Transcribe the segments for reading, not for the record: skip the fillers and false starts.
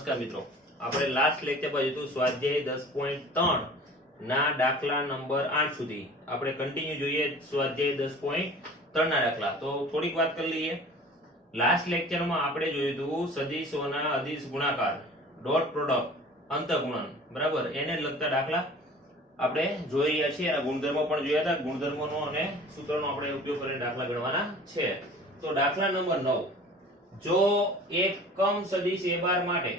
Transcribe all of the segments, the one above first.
નમસ્કાર મિત્રો, આપણે લાસ્ટ લેક્ચર પર હતું સ્વાધ્યાય 10.3 ના દાખલા નંબર 8 સુધી. આપણે કન્ટિન્યુ જોઈએ સ્વાધ્યાય 10.3 ના દાખલા. તો થોડીક વાત કરી લઈએ. લાસ્ટ લેક્ચરમાં આપણે જોયું હતું સદિશોના અદિશ ગુણાકાર, ડોટ પ્રોડક્ટ, અંતઃગુણન, બરાબર, એને લગતા દાખલા આપણે જોઈ રહ્યા છીએ. અને ગુણધર્મો પણ જોયા હતા. ગુણધર્મોનો અને સૂત્રનો આપણે ઉપયોગ કરીને દાખલા ગણવાના છે. તો દાખલા નંબર 9, જો એક કમ સદિશ a બાર માટે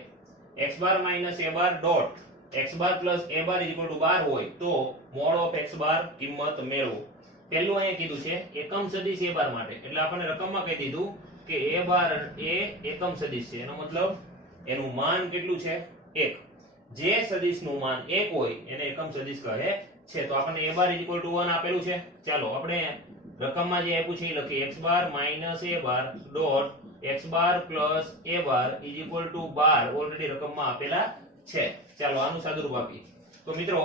x bar minus a bar dot x bar plus a bar equal to 12 હોય તો મોડ ઓફ x બાર કિંમત મેળવો. પહેલું અહીંયા કીધું છે એકમ સદિશ a બાર માટે, એટલે આપણને રકમમાં કહી દીધું કે a બાર એ એકમ સદિશ છે. એનો મતલબ એનું માન કેટલું છે? 1. જે સદિશનું માન 1 હોય એને એકમ સદિશ કહે છે. તો આપણને a બાર ઇક્વલ ટુ 1 આપેલું છે. ચાલો આપણે રકમમાં જે આપ્યું છે એ લખીએ. x bar minus a bar dot x bar plus a bar is equal to 12 already રકમમાં આપેલા છે. ચાલો આનું સાદુરૂપ આપીએ. તો મિત્રો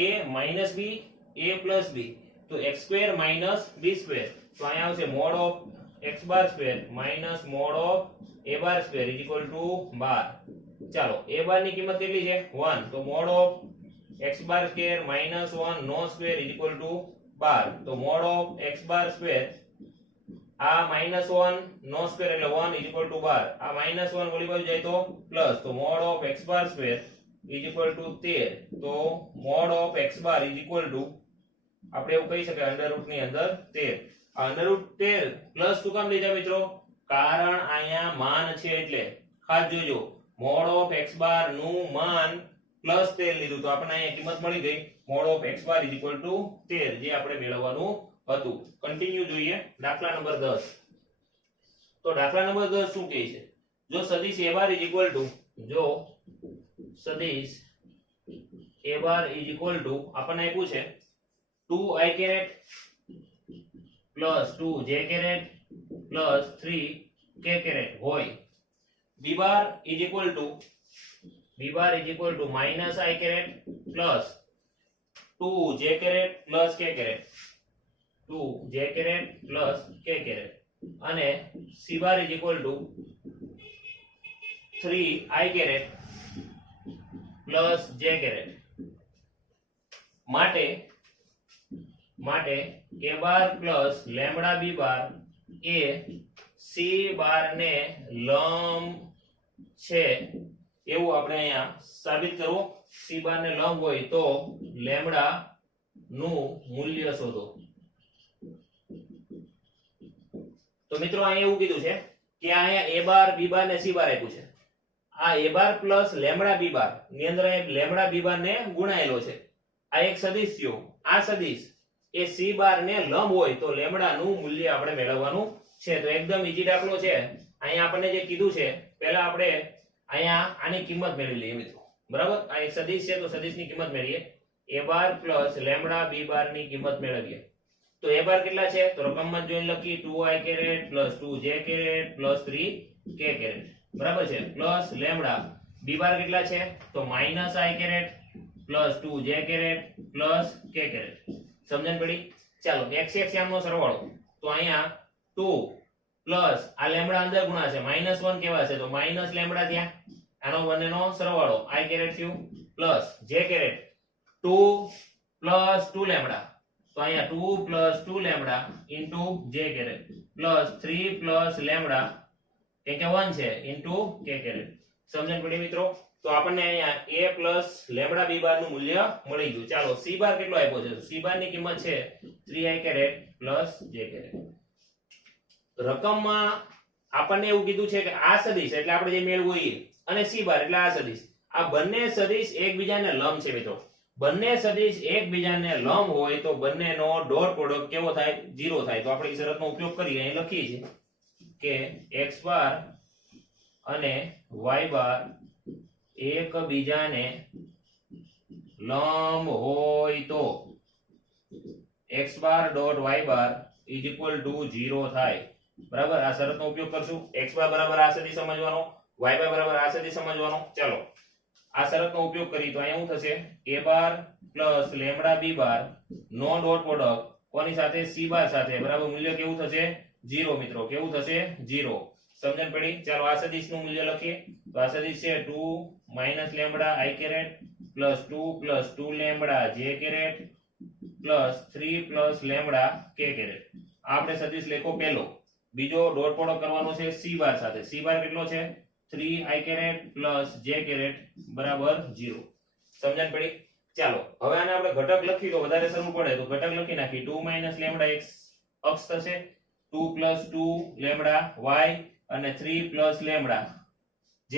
a minus b, a plus b, તો x square minus b square, તો અહીંયા આવશે mode of x bar square minus mode of a bar square is equal to 12. ચાલો a બાર ની કિંમત કેટલી છે? 1. તો mod of x bar square minus 1 નો સ્ક્વેર ઇઝ ઇક્વલ ટુ 12. તો mod of x bar square, આ માઈનસ 1 નો સ્ક્વેર એટલે 1 ઇઝ ઇક્વલ ટુ 12. આ માઈનસ 1 ઓલી બાજુ જાય તો પ્લસ, તો mod of x bar square is equal two 13. તો mod of x bar is equal two આપણે એવું કહી શકાય અંડર રૂટ ની અંદર 13. આ અંડર રૂટ 13 પ્લસ શું કામ લીધા મિત્રો? કારણ અહીંયા માન છે એટલે. ખાસ જોજો, મોડ ઓફ x બાર નું માન પ્લસ 13 લીધું તો આપણને અહીંયા કિંમત મળી ગઈ mode of x bar is equal two 13, જે આપણે મેળવવાનું હતું. કન્ટિન્યુ જોઈએ દાખલા નંબર 10. તો દાખલા નંબર 10 શું કહે છે? જો સદિશ a bar is equal to, જો સદિશ a bar is equal to આપણને આપ્યું છે 2i caret plus 2j caret plus 3k caret હોય, b bar is equal to minus i caret plus 2j caret plus k caret, 2j caret plus k caret, અને c bar is equal to 3i caret plus j caret. માટે a bar plus lambda b bar એ c bar ને લંબ છે એવું આપણે અહીંયા સાબિત કરવું. c બાર ને લંબ હોય તો લેમ્બડા નું મૂલ્ય શોધો. તો મિત્રો અહીંયા એવું કીધું છે કે અહીંયા a બાર b બાર ને c બાર આપ્યું છે. આ a bar plus lambda b બાર ની અંદર લેમ્બડા b બાર ને ગુણાયેલો છે. આ એક સદિશ થયો. આ સદિશ એ c બાર ને લંબ હોય તો લેમ્બડા નું મૂલ્ય આપણે મેળવવાનું છે. તો એકદમ ઈઝી દાખલો છે. અહીંયા આપણને જે કીધું છે પહેલા આપણે અહીંયા આની કિંમત મેળવી લઈએ મિત્રો, બરાબર. આ એક સદિશ છે તો સદિશની કિંમત મેળવીએ. a bar plus lambda b બાર ની કિંમત મેળવીએ. તો a બાર કેટલા છે? તો રકમમાં જોઈને લખી 2i caret plus 2j caret plus 3k caret, બરાબર છે, પ્લસ લેમ્બડા b બાર કેટલા છે? તો minus i caret plus 2j caret plus k caret. સમજણ પડી? ચાલો x આમનો સરવાળો, તો અહીંયા 2 પ્લસ આ લેમ્બડા અંદર ગુણા છે, -1 કેવા છે તો માઈનસ લેમ્બડા ત્યાં, આનો બંનેનો સરવાળો i કેરેટ થયું plus j caret 2 plus 2 lambda, તો અહીંયા 2 plus 2 lambda into j caret plus 3 plus lambda કે 1 છે ઇન્ટુ k કેરેટ. સમજણ પડી મિત્રો? તો આપણને અહીંયા a plus lambda b bar નું મૂલ્ય મળી ગયું. ચાલો c બાર કેટલો આપ્યો છે? તો c બાર ની કિંમત છે 3i caret plus j caret. રકમમાં આપણને એવું કીધું છે કે આ સદિશ એટલે આપણે જે મેળવવું એ, અને c બાર એટલે આ સદિશ, આ બંને સદિશ એકબીજાને લંબ છે મિત્રો. બંને સદિશ એકબીજાને લંબ હોય તો બંનેનો ડોટ પ્રોડક્ટ કેવો થાય? 0 થાય. તો આપણે એ શરતનો ઉપયોગ કરી અહીં લખીએ છીએ કે x બાર અને y બાર એકબીજાને લંબ હોય તો x bar dot y bar is equal two 0 થાય, બરાબર. આ શરતનો ઉપયોગ કરશું. x બાર બરાબર આ સદિશ સમજવાનો, y બાર બરાબર આ સદિશ સમજવાનો. ચાલો આ શરતનો ઉપયોગ કરી તો અહીંયા શું થશે? a bar plus lambda b bar નો ડોટ પ્રોડક્ટ કોની સાથે? c બાર સાથે, બરાબર. મૂલ્ય કેવું થશે? 0 મિત્રો. કેવું થશે? 0. સમજણ પડી? ચાલો આ સદિશનું મૂલ્ય લખીએ. તો આ સદિશ છે 2 minus lambda i caret plus 2 lambda j caret plus 3 lambda k caret. આપણે સદિશ લેખો પહેલો. બીજો ડોટ પ્રોડક્ટ કરવાનો છે c બાર સાથે. c બાર કેટલો છે? 3i caret plus j caret બરાબર 0. સમજણ પડી? ચાલો હવે આને આપણે ઘટક લખી તો વધારે સરળ પડે, તો ઘટક લખી નાખી. 2 માઈનસ લેમ્બડા x અક્ષ થશે, 2 લેમ્બડા y અને 3 લેમ્બડા z.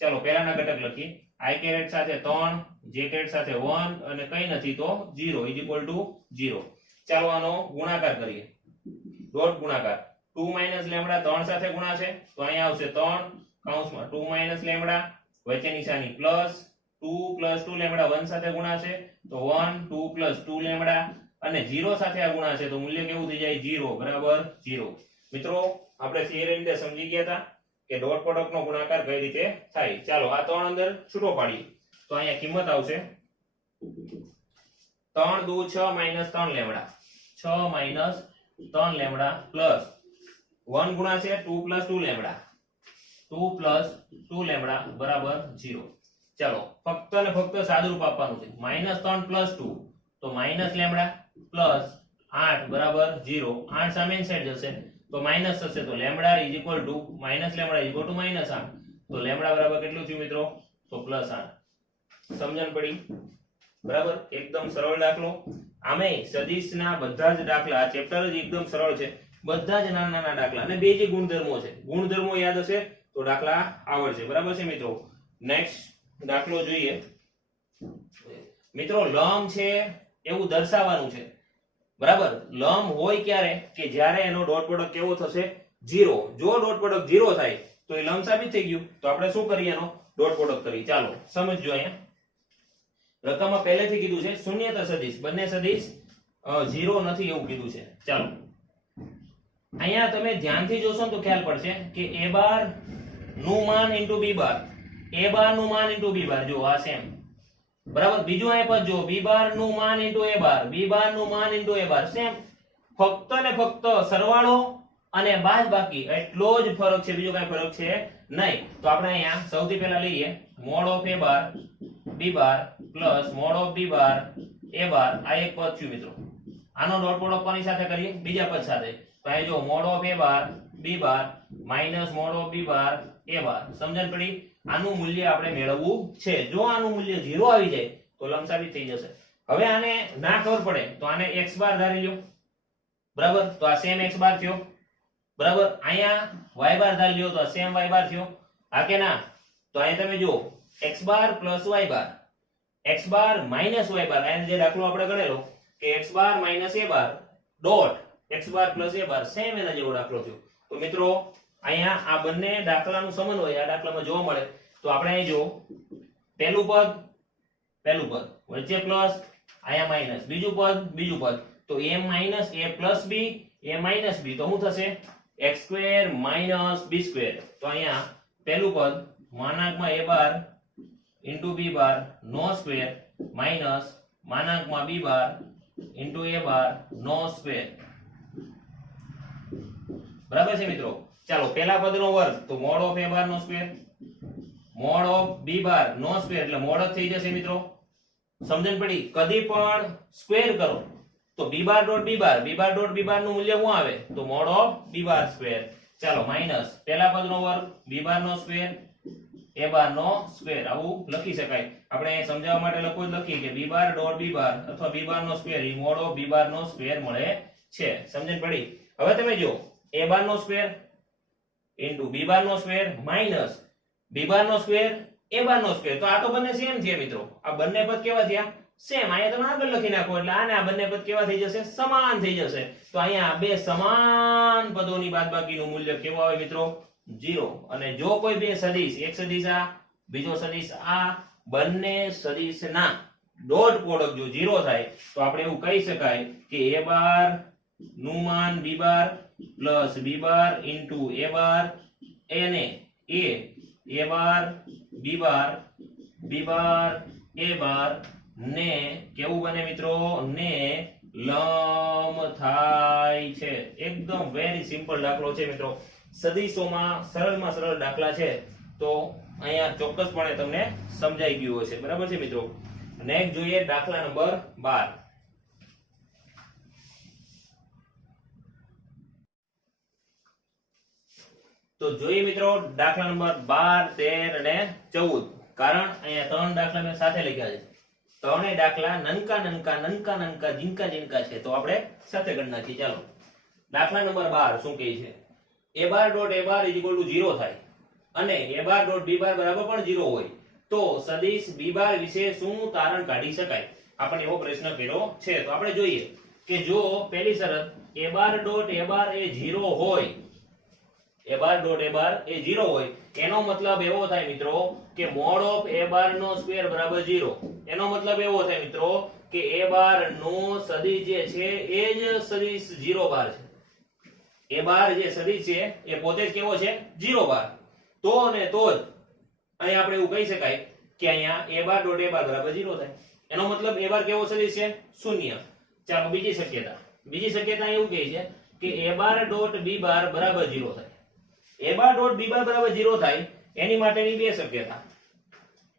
ચાલો પહેલાના ઘટક લખીએ. i કેરેટ સાથે 3, j કેરેટ સાથે 1 અને કઈ નથી તો 0 ઇઝ ઇક્વલ ટુ 0. ચાલો આનો ગુણાકાર કરીએ. ડોટ ગુણાકાર. 2 માઈનસ લેમ્બડા 3 સાથે ગુણાશે તો અહીંયા આવશે 3 કૌંસમાં 2 માઈનસ લેમ્બડા વચ્ચે નિશાની પ્લસ 2 લેમ્બડા 1 સાથે ગુણાશે તો 1 2 લેમ્બડા અને 0 સાથે આ ગુણાશે તો મૂલ્ય કેવું થઈ જાય? 0 બરાબર 0. મિત્રો આપણે થિયરી રીતે સમજી ગયા હતા કે ડોટ પ્રોડક્ટ નો ગુણાકાર કઈ રીતે થાય. ચાલો આ 3 અંદર છૂટો પાડીએ તો અહીંયા કિંમત આવશે 3 દુ 6 minus 3 lambda 6 minus 3 lambda plus 1 ગુણાશે 2 lambda 2 lambda બરાબર 0. ચાલો ફક્ત ને ફક્ત સાદુરૂપ આપવાનું છે. -3 + 2 તો માઈનસ લેમ્બડા પ્લસ 8 બરાબર 0. 8 સામેની સાઈડ જશે તો માઈનસ થશે તો lambda is equal to minus lambda is equal two -8. તો લેમ્બડા બરાબર કેટલું થયું મિત્રો? તો +8. સમજણ પડી? બરાબર. એકદમ સરળ દાખલો. આમે સદિશના બધા જ દાખલા આ ચેપ્ટર જ એકદમ સરળ છે. બધા જ નાના નાના દાખલા અને બેઝિક ગુણધર્મો છે. ગુણધર્મો યાદ હશે તો દાખલા આવડશે. બરાબર છે મિત્રો? નેક્સ્ટ દાખલો જોઈએ. મિત્રો લંબ છે એવું દર્શાવવાનું છે. બરાબર. લંબ હોય ક્યારે કે જ્યારે એનો ડોટ પ્રોડક્ટ કેવો થશે? 0. જો ડોટ પ્રોડક્ટ 0 થાય તો એ લંબ સાબિત થઈ ગયું. તો આપણે શું કરીએ? એનો ડોટ પ્રોડક્ટ કરી. ચાલો સમજજો. અહીંયા રકમમાં પહેલેથી કીધું છે શૂન્યતા સદિશ. બંને સદિશ 0 નથી એવું કીધું છે. ચાલો અહીંયા તમે ધ્યાનથી જોશો તો ખ્યાલ પડશે કે a બાર નું માન ઇન્ટુ b બાર, a બાર નું માન ઇન્ટુ b બાર. જો આ સેમ. બરાબર. બીજું અહીં પર જો b બાર નું માન into a bar, b bar નું માન ઇન્ટુ a બાર સેમ. ફક્ત ને ફક્ત સરવાળો અને બાદબાકી એટલો જ ફરક છે, બીજો કઈ ફરક છે નહીં. તો આપણે અહીંયા સૌથી પહેલા લઈએ mode of a bar b bar plus mode of b bar a બાર. આ એક પદ થયું મિત્રો. આનો ડોટ પ્રોડક્ટ કોની સાથે કરીએ? બીજા પદ સાથે. તો અહીં જો mode of a bar b bar minus mode of b bar a બાર. સમજણ પડી? આનું મૂલ્ય આપણે મેળવવું છે. જો આનું મૂલ્ય 0 આવી જાય તો લંબ સાબિત થઈ જશે. હવે આને ના ખબર પડે તો આને x બાર ધારી લ્યો. બરાબર. તો આ સેમ x બાર થયો. બરાબર. અહીંયા y બાર ધારી લ્યો તો આ સેમ y બાર થયો. હા કે ના? તો અહીં તમે જો x bar plus y bar, x bar minus y bar. આ જે દાખલો આપણે ગણેલો કે x bar minus a bar dot x bar plus a bar same એના જેવો દાખલો થયો. તો મિત્રો અહીંયા આ બંને દાખલાનું સમન્વય આ દાખલામાં જોવા મળે. તો આપણે અહીં જો પહેલું પદ વચ્ચે પ્લસ અહીંયા માઈનસ, બીજું પદ તો a minus a plus b a minus b તો શું થશે? x² minus b². તો અહીંયા પહેલું પદ માનાંકમાં a bar into b bar નો સ્ક્વેર માઈનસ માનાંકમાં b bar into a bar નો સ્ક્વેર. બરાબર છે મિત્રો? ચાલો પહેલા પદનો વર્ગ તો મોડ ઓફ a બાર નો square, mod of b bar નો સ્ક્વેર એટલે મોડ જ થઈ જશે મિત્રો. સમજણ પડી? કદી પણ સ્ક્વેર કરો તો b bar dot b bar નું મૂલ્ય શું આવે? તો mod of b bar square. ચાલો માઈનસ પહેલા પદનો વર્ગ b બાર નો સ્ક્વેર a બાર નો સ્ક્વેર. આવું લખી શકાય. આપણે સમજાવવા માટે લખીએ કે b bar dot b bar અથવા b બાર નો સ્ક્વેર એ મોડ ઓફ b બાર નો સ્ક્વેર મળે છે. સમજણ પડી? હવે તમે જો a બાર નો સ્ક્વેર ઇન્ટુ b બાર નો સ્ક્વેર માઈનસ b બાર નો સ્ક્વેર a બાર નો સ્ક્વેર. તો આ તો બંને સેમ થયા મિત્રો. આ બંને પદ કેવા થયા? સેમ. અહીંયા તમે આગળ લખી નાખો એટલે આને આ બંને પદ કેવા થઈ જશે? સમાન થઈ જશે. તો અહીંયા બે સમાન પદોની બાદબાકીનું મૂલ્ય કેવું આવે મિત્રો? 0. અને જો કોઈ બે સદિશ, એક સદિશ આ બીજો સદિશ આ, બંને સદિશના ડોટ પ્રોડક્ટ જો 0 થાય તો આપણે એવું કહી શકાય કે a બાર નું માન b bar plus b bar into a બાર એને a bar b bar a બાર ને કેવું બને મિત્રો? ને લંબ થાય છે. એકદમ વેરી સિમ્પલ દાખલો છે મિત્રો. સદીશોમાં સરળમાં સરળ દાખલા છે તો અહીંયા ચોક્કસપણે તમને સમજાઈ ગયું હશે બરાબર છે મિત્રો નેક્સ્ટ જોઈએ દાખલા નંબર 12 તો જોઈએ મિત્રો દાખલા નંબર 12 13 અને 14 કારણ અહીંયા ત્રણ દાખલા મેં સાથે લખ્યા છે ત્રણેય દાખલા નનકા નનકા નનકા નનકા જીનકા જીનકા છે તો આપણે સાથે ગણ નાખીએ ચાલો દાખલા નંબર 12 શું કહે છે a બાર ડોટ a બાર = 0 થાય અને a બાર ડોટ b બાર બરાબર પણ 0 હોય તો સદિશ b બાર વિશે શું તારણ કાઢી શકાય આપણને એવો પ્રશ્ન કર્યો છે તો આપણે જોઈએ કે જો પહેલી શરત a bar dot a bar એ 0 હોય a bar dot a bar એ 0 હોય એનો મતલબ એવો થાય મિત્રો કે મોડ ઓફ a બાર નો સ્ક્વેર બરાબર 0 એનો મતલબ એવો થાય મિત્રો કે a બાર નો સદિશ જે છે એ જ સદિશ 0 બાર છે a બાર જે સદિશ છે એ પોતે જ કેવો છે 0 બાર તો અને તો જ અહીં આપણે એવું કહી શકાય કે અહીંયા a બાર ડોટ a બાર બરાબર 0 થાય એનો મતલબ a બાર કેવો સદિશ છે 0 ચાલો બીજી શક્યતા એવું કહે છે કે a બાર ડોટ b બાર બરાબર 0 થાય a બાર ડોટ b બાર બરાબર 0 થાય એની માટેની બે શક્યતા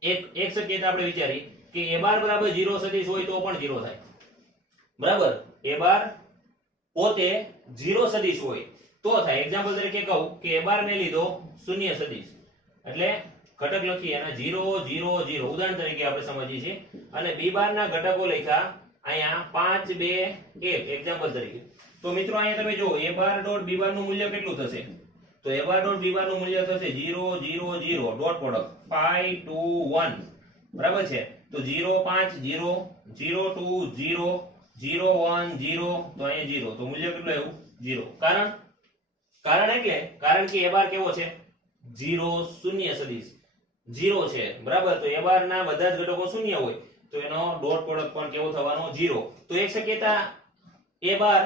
એક શક્યતા આપણે વિચારી કે a બાર બરાબર 0 સદિશ હોય તો પણ 0 થાય બરાબર a બાર પોતે 0 સદિશ હોય તો થાય એક્ઝામ્પલ તરીકે કહું કે a બાર મેં લીધો 0 સદિશ એટલે ઘટક લખીએ અને 0 0 0 ઉદાહરણ તરીકે આપણે સમજીએ છીએ અને b બાર ના ઘટકો લખ્યા અહીંયા 5 2 1 એક્ઝામ્પલ તરીકે તો મિત્રો અહીંયા તમે જો a bar dot b bar નું મૂલ્ય કેટલું થશે તો a bar dot b bar નું મૂલ્ય થશે 0 0 0 ડોટ પ્રોડક્ટ 5 2 1 બરાબર છે તો 0 5 0 0 2 0 0 1 0 તો અહીંયા 0 તો મૂલ્ય કેટલું આવ્યું 0 કારણ કે a બાર કેવો છે 0 શૂન્ય સદિશ 0 છે બરાબર તો a બાર ના બધા જ ઘટકો શૂન્ય હોય તો એનો ડોટ પ્રોડક્ટ પણ કેવો થવાનો 0 તો એક શક્યતા a બાર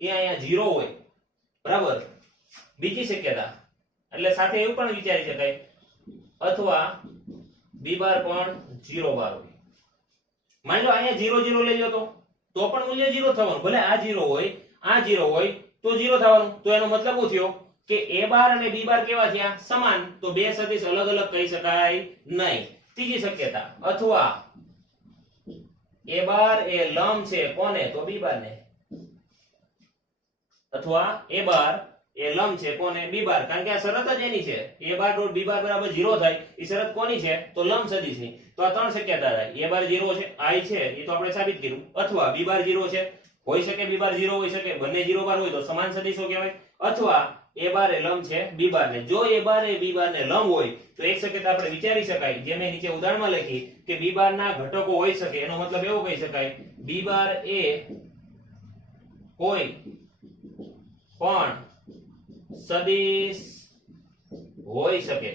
એ અહીંયા 0 હોય બરાબર બીજી શક્યતા એટલે સાથે એવું પણ વિચારી શકાય અથવા b બાર પણ 0 બાર હોય માની લો અહીંયા 0 0 લઈ લો તો પણ મૂલ્ય 0 થવાનું ભલે આ 0 હોય આ 0 હોય તો 0 થવાનું તો એનો મતલબ શું થયો કે a બાર અને b બાર કેવા થયા સમાન તો બે સદિશ અલગ અલગ કહી શકાય નહીં ત્રીજી શક્યતા અથવા a બાર એ લંબ છે કોને તો b બાર ને અથવા a બાર એ લંબ છે કોને b બાર કારણ કે આ શરત જ એની છે a બાર ડોટ b બાર બરાબર 0 થાય એ શરત કોની છે તો લંબ સદિશની તો આ ત્રણ શક્યતા થાય a બાર 0 છે I છે એ તો આપણે સાબિત કર્યું અથવા b બાર 0 છે હોઈ શકે b બાર 0 હોઈ શકે બંને 0 બાર હોય તો સમાન સદિશો કહેવાય અથવા a બાર એ લંબ છે b બાર ને જો a બાર એ b બાર ને લંબ હોય તો એક શક્યતા આપણે વિચારી શકાય જે મેં નીચે ઉદાહરણમાં લખી કે b બાર ના ઘટકો હોઈ શકે એનો મતલબ એવો કહી શકાય b બાર એ કોઈ પણ સદિશ હોઈ શકે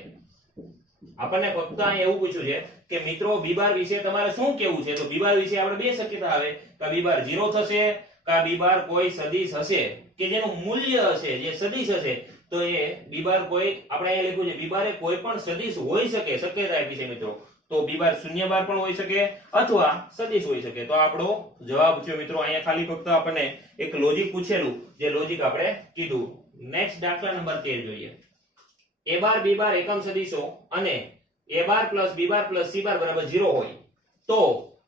આપણને ફક્ત અહીં એવું પૂછ્યું છે કે મિત્રો b બાર વિશે તમારે શું કહેવું છે તો b બાર વિશે આપણે બે શક્યતા આવે કે b બાર 0 થશે કે b બાર કોઈ સદિશ હશે કે જેનું મૂલ્ય હશે જે સદિશ હશે તો એ b બાર કોઈ આપણે અહીંયા લખ્યું છે b બાર એ કોઈ પણ સદિશ હોઈ શકે શક્યતા આપી છે મિત્રો તો b બાર શૂન્ય બાર પણ હોઈ શકે અથવા સદિશ હોઈ શકે તો આપણો જવાબ છે મિત્રો અહીંયા ખાલી ફક્ત આપણને એક લોજિક પૂછેલું જે લોજિક આપણે કીધું નેક્સ્ટ દાખલા નંબર 13 જોઈએ a બાર b બાર એકમ સદિશો અને a bar plus b bar plus c બાર બરાબર 0 હોય તો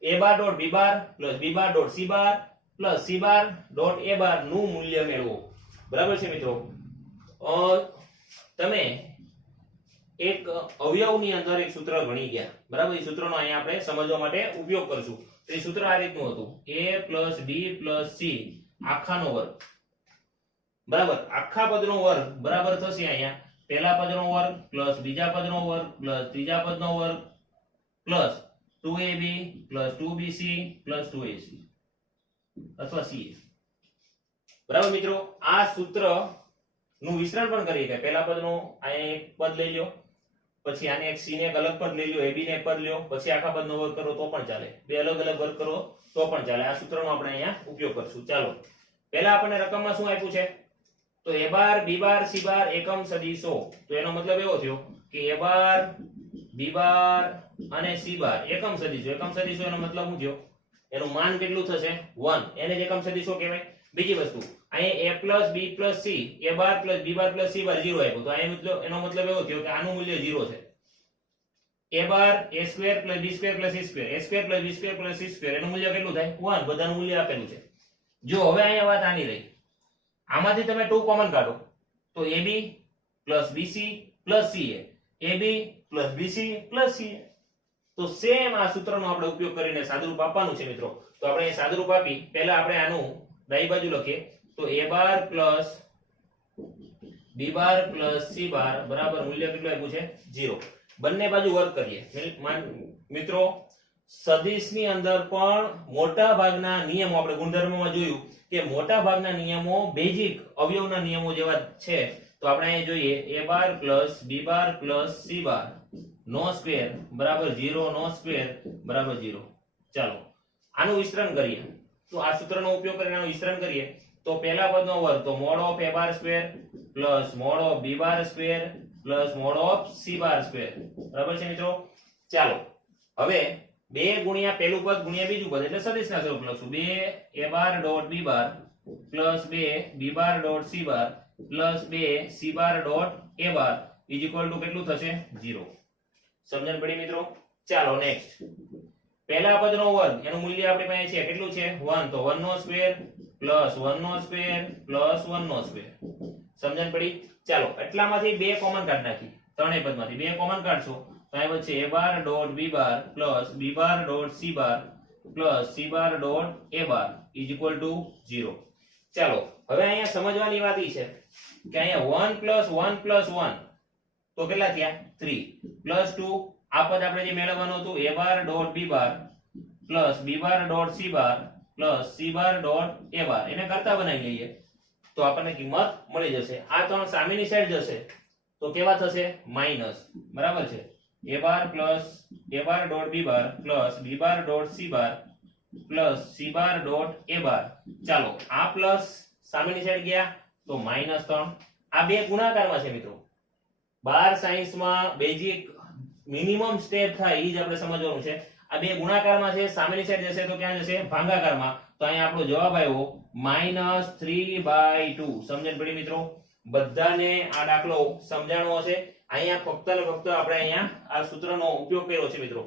a bar dot b bar plus b bar dot c bar plus c bar dot a બાર નું મૂલ્ય મેળવો બરાબર છે મિત્રો તમે એક અવયવની અંદર એક સૂત્ર ગણી ગયા બરાબર એ સૂત્રનો અહીંયા આપણે સમજવા માટે ઉપયોગ કરશું તો એ સૂત્ર આ રીતનું હતું a + b + c આખાનો વર્ગ બરાબર આખા પદનો વર્ગ બરાબર થશે અહીંયા પહેલા પદનો વર્ગ પ્લસ બીજા પદનો વર્ગ પ્લસ ત્રીજા પદનો વર્ગ plus 2ab plus 2bc plus 2ac અથવા ca બરાબર મિત્રો આ સૂત્ર નું વિસ્તરણ પણ કરીએ કે પહેલા પદનો અહીંયા એક પદ લઈ લો પછી આને એક c ને એક અલગ પદ લઈ લો ab ને એક પદ લ્યો પછી આખા પદનો વર્ગ કરો તો પણ ચાલે બે અલગ અલગ વર્ગ કરો તો પણ ચાલે આ સૂત્રનો આપણે અહીંયા ઉપયોગ કરશું ચાલો પહેલા આપણને રકમમાં શું આપ્યું છે તો a bar b bar c બાર એકમ સદિશો તો એનો મતલબ એવો થયો કે a બાર b બાર અને c બાર એકમ સદિશો એનો મતલબ શું થયો એનું માન કેટલું થશે 1 એને જ એકમ સદિશો કહેવાય બીજી વસ્તુ અહીંયા a plus b plus c a bar plus b bar plus c બાર 0 આપ્યું તો અહીંયા મતલબ એનો મતલબ એવો થયો કે આનું મૂલ્ય 0 છે. a bar a square plus b square plus c square a square plus b square plus c square એનું મૂલ્ય કેટલું થાય 1. બધાનું મૂલ્ય આપેલું છે. જો હવે અહીંયા વાત આની રહી, આમાંથી તમે 2 કોમન કાઢો તો ab plus bc plus ca ab plus bc plus ca. તો સેમ આ સૂત્રનો આપણે ઉપયોગ કરીને સાદુરૂપ આપવાનું છે મિત્રો. તો આપણે અહીં સાદુરૂપ આપી પહેલા આપણે આનું ડાબી બાજુ લખીએ તો a bar plus b bar plus c બાર બરાબર મૂલ્ય કેટલું આપ્યું છે 0. બંને બાજુ વર્ક કરીએ મિત્રો. સદિશની અંદર પણ મોટા ભાગના નિયમો આપણે ગુણધર્મોમાં જોયું કે મોટા ભાગના નિયમો બેઝિક અવયવના નિયમો જેવા છે. તો આપણે અહીં જોઈએ a bar plus b bar plus c bar નો સ્ક્વેર બરાબર 0 નો સ્ક્વેર બરાબર 0. ચાલો આનું વિસ્તરણ કરીએ તો આ સૂત્રનો ઉપયોગ કરીને આનું વિસ્તરણ કરીએ તો પહેલા પદનો વર્ગ તો mod of a bar square plus mode of b bar square plus mode of c bar square બરાબર છે મિત્રો. ચાલો હવે 2 ગુણ્યા પહેલું પદ ગુણ્યા બીજું પદ એટલે સદિશના સ્વરૂપ લખશું 2 a bar dot b bar plus 2 b bar dot c bar plus 2 c bar dot a bar is equal two કેટલું થશે 0. સમજણ પડી મિત્રો. ચાલો નેક્સ્ટ પહેલા પદનો વર્ગ એનું મૂલ્ય આપણી પાસે છે કેટલું છે 1 તો 1 નો સ્ક્વેર પ્લસ 1 નો સ્ક્વેર પ્લસ 1 નો સ્ક્વેર. સમજણ પડી. ચાલો એટલામાંથી 2 કોમન કાઢ નાખી ત્રણેય પદમાંથી 2 કોમન કાઢશો તો અહીં વચ્ચે a bar dot b bar plus b bar dot c bar plus c bar dot a bar is equal two 0. ચાલો હવે અહીંયા સમજવાની વાત ઈ છે કે અહીંયા 1 પ્લસ 1 પ્લસ 1 તો કેટલા થયા 3 પ્લસ 2 આ પદ આપણે જે મેળવવાનું હતું a bar dot b bar plus b bar dot c bar plus c bar dot a બાર એને કરતા બનાવી લઈએ તો આપણને કિંમત મળી જશે. આ ત્રણ સામેની સાઈડ જશે તો કેવા થશે માઈનસ બરાબર છે. a bar plus a bar dot b bar plus b bar dot c bar plus c bar dot a બાર. ચાલો આ પ્લસ સામેની સાઈડ ગયા તો -3. આ બે ગુણાકારમાં છે મિત્રો. 12 સાયન્સમાં બેઝિક મિનિમમ સ્ટેપ થાય ઈ જ આપણે સમજવાનું છે. આ બે ગુણાકારમાં છે સામેની સાઈડ જશે તો ક્યાં જશે ભાગાકારમાં. તો અહીંયા આપણો જવાબ આવ્યો -3/2. સમજણ પડી મિત્રો. બધાને આ દાખલો સમજાણો હશે. અહીંયા ફક્ત ને ફક્ત આપણે અહીંયા આ સૂત્રનો ઉપયોગ કર્યો છે મિત્રો.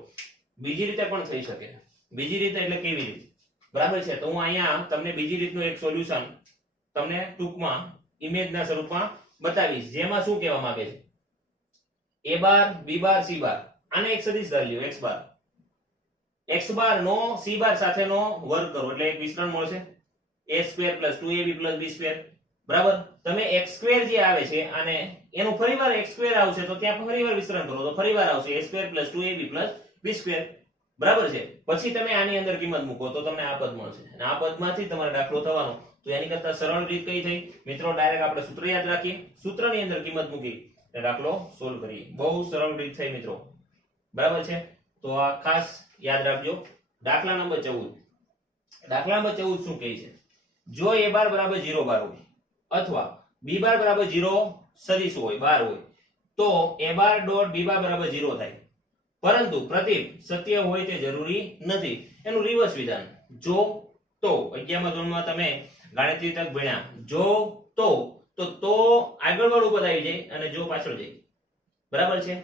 બીજી રીતે પણ થઈ શકે. બીજી રીતે એટલે કેવી રીતે બરાબર છે તો હું અહીંયા તમને બીજી રીતનું એક સોલ્યુશન તમને ટૂંકમાં ઇમેજના સ્વરૂપમાં બતાવીશ જેમાં શું કહેવા માંગે છે a bar b bar c બાર આને એક સદિશ ધારી લ્યો x બાર. x બાર નો c બાર સાથેનો વર્ગ કરો એટલે એક વિસ્તરણ મળશે a square plus 2ab b square બરાબર. તમે x સ્ક્વેર જે આવે છે અને એનું ફરીવાર x સ્ક્વેર આવશે તો ત્યાં ફરીવાર વિસ્તરણ કરો તો ફરીવાર આવશે a square plus 2ab b square બરાબર છે. પછી તમે આની અંદર કિંમત મૂકો તો તમને આ પદ મળશે અને આ પદમાંથી તમારો દાખલો થવાનો. તો એની કરતા સરળ રીત કઈ થઈ મિત્રો ડાયરેક્ટ આપણે સૂત્ર યાદ રાખીએ સૂત્રની અંદર કિંમત મૂકી દાખલો સોલ્વ કરીએ. બહુ સરળ રીત થઈ મિત્રો બરાબર છે. તો આ ખાસ યાદ રાખજો. દાખલા નંબર 14. દાખલા નંબર 14 શું કહે છે જો a બાર બરાબર 0 બાર હોય અથવા b બાર બરાબર 0 સદિશ હોય બાર હોય તો a બાર ડોટ b બાર બરાબર 0 થાય પરંતુ પ્રતીક સત્ય હોય તે જરૂરી નથી. એનું રિવર્સ વિધાન જો તો 11મા ધોરણમાં તમે ગાણિતિક તક ભણ્યા જો તો આગળ વાળું પદ આવી જાય અને જો પાછળ જાય બરાબર છે.